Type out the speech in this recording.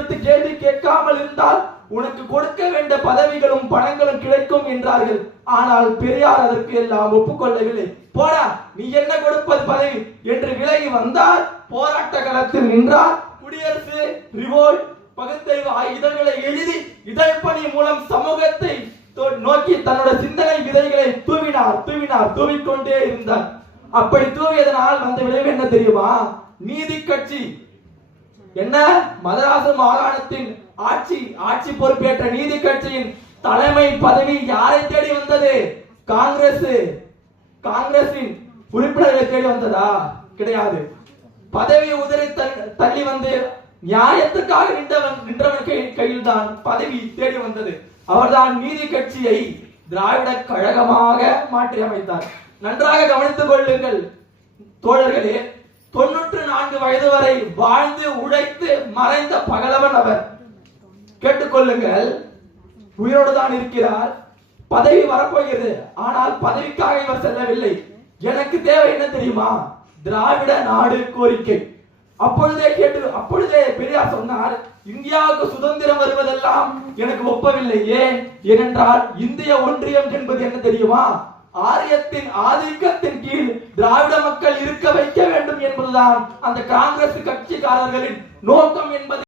எதிர்த்து கேள்வி கேட்காமல் இருந்தால் உனக்கு கொடுக்க வேண்டிய பதவிகளும் பணங்களும் கிடைக்கும் என்றார்கள். ஆனால் பெரியார் அதற்கு எல்லாம் ஒப்புக்கொள்ளவில்லை. போடா, நீ என்ன கொடுப்பது பதவி என்று விலகி வந்தார். போராட்ட களத்தில் நின்றார். குடியரசு, ரிவோல்ட், பகுத்தறிவு இதழ்களை எழுதி இதழ் பணி மூலம் சமூகத்தை நோக்கி தன்னோட சிந்தனை விதைகளை தூவிக்கொண்டே இருந்தார். அப்படி தூவியதனால் வந்த விளைவு என்ன தெரியுமா? நீதி கட்சி என்ன, மதராசு மாகாணத்தின் ஆட்சி பொறுப்பேற்ற நீதி கட்சியின் தலைமை பதவி யாரை தேடி வந்தது? காங்கிரசின் உறுப்பினர்களை தேடி வந்ததா? கிடையாது. பதவி உதறி தள்ளி வந்து நியாயத்துக்காக நின்றவன் கையில் தான் பதவி தேடி வந்தது. அவர்தான் நீதி கட்சியை திராவிட கழகமாக மாற்றி அமைத்தார். நன்றாக கவனித்துக் கொள்ளுங்கள் தோழர்களே. 94 வயது வரை வாழ்ந்து உழைத்து மறைந்த பகலவன் அவர். கேட்டுக்கொள்ளுங்கள், உயிரோடு தான் இருக்கிறார். பதவி வரப்போகிறது. ஆனால் பதவிக்காக இவர் செல்லவில்லை. எனக்கு தேவை என்ன தெரியுமா? திராவிட நாடு கோரிக்கை. அப்பொழுதே பெரியார் சொன்னார், இந்தியாவுக்கு சுதந்திரம் வருவதெல்லாம் எனக்கு ஒப்பவில்லை. ஏனென்றால் இந்திய ஒன்றியம் என்பது என்ன தெரியுமா? ஆரியத்தின் ஆதிக்கத்தின் கீழ் திராவிட மக்கள் இருக்க வைக்க வேண்டும் என்பதுதான் அந்த காங்கிரஸ் கட்சிக்காரர்களின் நோக்கம் என்பது